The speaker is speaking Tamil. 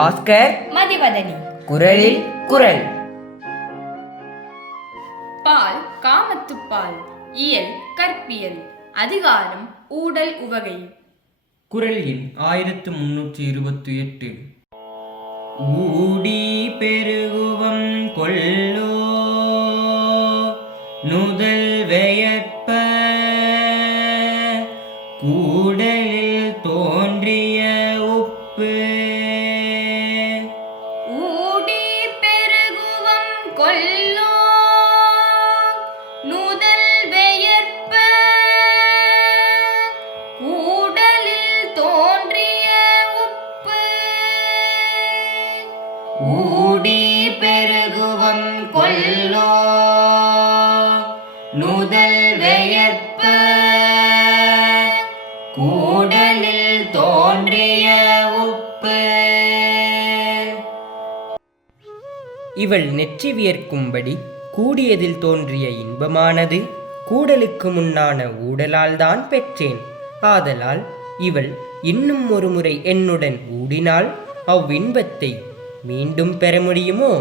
பாஸ்கர் மதிவதனி. குரலில் குரல். பால் காமத்துப்பால். இயல் கற்பியல். அதிகாரம் ஊடல் உவகை. குரல் எண் 1328. ஊடி பெருகுவம் கொல்லோ நுதல் வெயற்ப கூடலில் தோன்றிய உப்பு. ஊடி பெருகுவம் கொல்லோ நுதல் வெயற்ப கூடலில் தோன்றிய உப்பு. ஊடி பெருகுவம் கொல்லோ நுதல் வெயற்ப கூடலில் தோன்றிய உப்பு. இவள் நெற்றி வியர்க்கும்படி கூடியதில் தோன்றிய இன்பமானது கூடலுக்கு முன்னான ஊடலால் தான் பெற்றேன். ஆதலால் இவள் இன்னும் ஒரு முறை என்னுடன் ஊடினால் அவ்வின்பத்தை மீண்டும் பெற முடியுமோ?